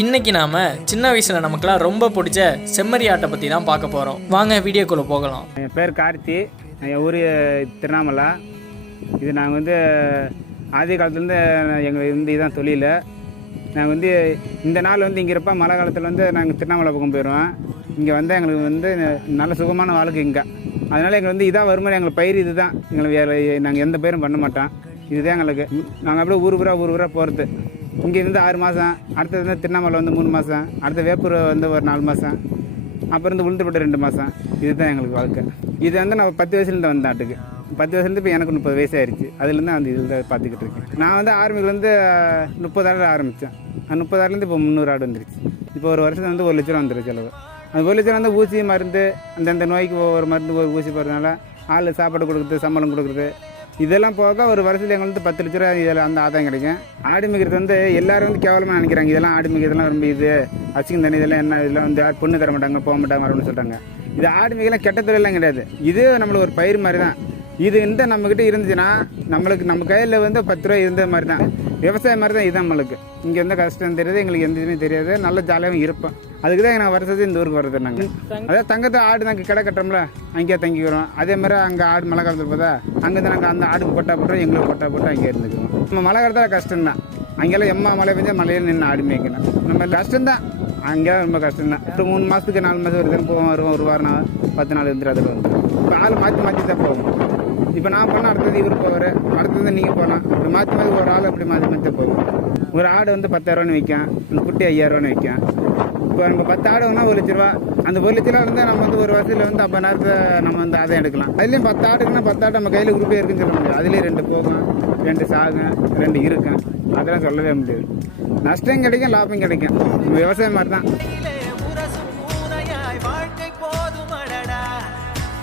இன்னைக்கு நாம சின்ன வயசுல நமக்குலாம் ரொம்ப பிடிச்ச செம்மறி ஆட்டை பத்தி தான் பார்க்க போறோம். வாங்க வீடியோக்குள்ள போகலாம். என் பேர் கார்த்தி. என் ஊர் திருவண்ணாமலை. இது நாங்கள் வந்து ஆதி காலத்துலேருந்து எங்களுக்கு வந்து இதுதான் தொழில். நாங்கள் வந்து இந்த நாள் வந்து இங்கே இருப்போம் மழை காலத்தில் வந்து நாங்கள் திருவண்ணாமலை பக்கம் போயிடுவோம் இங்கே வந்து எங்களுக்கு வந்து நல்ல சுகமான வாழ்க்கை இங்கே. அதனால் எங்களுக்கு வந்து இதாக வருமானம் எங்களுக்கு பயிர் இது தான் எங்களுக்கு வேறு நாங்கள் எந்த பயிரும் பண்ண மாட்டோம். இதுதான் எங்களுக்கு. நாங்கள் அப்படியே ஊர் ஊரா ஊர் ஊரா போகிறது இங்கேருந்து ஆறு மாதம் அடுத்தது வந்து திருவண்ணாமலை வந்து மூணு மாதம் அடுத்த வேப்பூர் வந்து ஒரு நாலு மாதம் அப்புறம் வந்து உளுந்துப்பட்டு ரெண்டு மாதம் இதுதான் எங்களுக்கு வாழ்க்கை. இது வந்து நான் பத்து வயசுலேருந்து வந்தேன் ஆட்டுக்கு. பத்து வயசுலேருந்து இப்போ எனக்கு முப்பது வயசு ஆயிடுச்சு அதுலேருந்து அந்த இதில் தான் பார்த்துக்கிட்டு இருக்கேன். நான் வந்து ஆர்மிலேருந்து முப்பது ஆடு ஆரம்பித்தேன் முப்பது ஆடுலேருந்து இப்போ முந்நூறு ஆடு வந்துருச்சு. இப்போ ஒரு வருஷத்துல வந்து ஒரு லட்ச ரூபா வந்துருச்சு செலவு. அந்த ஒரு லட்சம் வந்து ஊசி மருந்து அந்தந்த நோய்க்கு ஒரு மருந்து ஒரு ஊசி போடுறதுனால ஆள் சாப்பாடு கொடுக்குறது சம்பளம் கொடுக்குறது இதெல்லாம் போக ஒரு வருஷத்தில் எங்களுக்கு வந்து பத்து லட்ச ரூபா இதில் அந்த ஆதாயம் கிடைக்கும். ஆடு மிக்கிறது வந்து எல்லாரும் வந்து கேவலமாக நினைக்கிறாங்க. இதெல்லாம் ஆடு மிக்கிறதுலாம் ரொம்ப இது. அசிங்கம் தண்ணி இதெல்லாம் என்ன இதெல்லாம் வந்து பொண்ணு தர மாட்டாங்க போக மாட்டாங்க அப்படின்னு சொல்கிறாங்க இது ஆடு மிகலாம் கெட்ட கிடையாது. இது நம்மளுக்கு ஒரு பயிர் மாதிரி தான் இது இந்த நம்மக்கிட்ட இருந்துச்சுன்னா நம்மளுக்கு நம்ம கையில் வந்து பத்து ரூபா இருந்த மாதிரி தான் விவசாயம் மாதிரி தான் இது நம்மளுக்கு. இங்கே வந்து கஷ்டம் தெரியாது எங்களுக்கு எந்த இதுவுமே தெரியாது. நல்ல ஜாலியாகவும் இருப்போம். அதுக்கு தான் நான் வருஷத்து இந்த ஊருக்கு வர்றது நாங்கள் அதாவது தங்கத்தை ஆடு நாங்கள் கடை கட்டுறோம்ல அங்கேயே தங்கிக்கிறோம். அதே மாதிரி அங்கே ஆடு மழை காலத்தில் பார்த்தா அங்கே தான் நாங்கள் அந்த ஆடுக்கு கொட்டா போட்டுறோம் எங்களுக்கு கொட்டா போட்டு அங்கே இருந்துக்கிறோம். நம்ம மழை காலத்தில் கஷ்டம் தான் அங்கெல்லாம் எம்மா மழை பெஞ்சா மழையில் நின்று ஆடு மேய்க்கணும். நம்ம கஷ்டம்தான். அங்கே ரொம்ப கஷ்டம் தான் இப்போ மூணு மாதத்துக்கு நாலு மாதம் ஒரு தினம் போவோம் வருவோம். ஒரு வாரம் நாள் பத்து நாள் இருந்துட்டு அதில் வந்து இப்போ ஆள் மாற்றி மாற்றி தான் போவோம். இப்போ நான் பண்ண அடுத்தது இவர் போவார். அடுத்தது நீங்கள் போகலாம் இப்போ மாற்றி மாற்றி ஒரு ஆள் அப்படி மாற்றி மாற்றி போகும் ஒரு ஆடு வந்து பத்தாயிரரூவான்னு விற்கும் அந்த குட்டி ஐயாயிரரூவான்னு விற்கும் இப்போ நம்ம பத்து ஆடு வாங்கினா ஒரு லட்ச ரூபா. அந்த ஒரு லட்ச ரூபா இருந்தால் நம்ம வந்து ஒரு வருஷத்தில் வந்து அப்போ நேரத்தை நம்ம வந்து அதை எடுக்கலாம். அதுலேயும் பத்து ஆடுக்குன்னா பத்து ஆடு நம்ம கையில் குரூப்பே இருக்குன்னு சொல்ல முடியாது. அதுலேயும் ரெண்டு போகும் ரெண்டு சாகும் ரெண்டு இருக்கும். அதெல்லாம் சொல்லவே முடியாது. நஷ்டம் கிடைக்கும் லாபம் கிடைக்கும். விவசாயம் மாதிரி தான்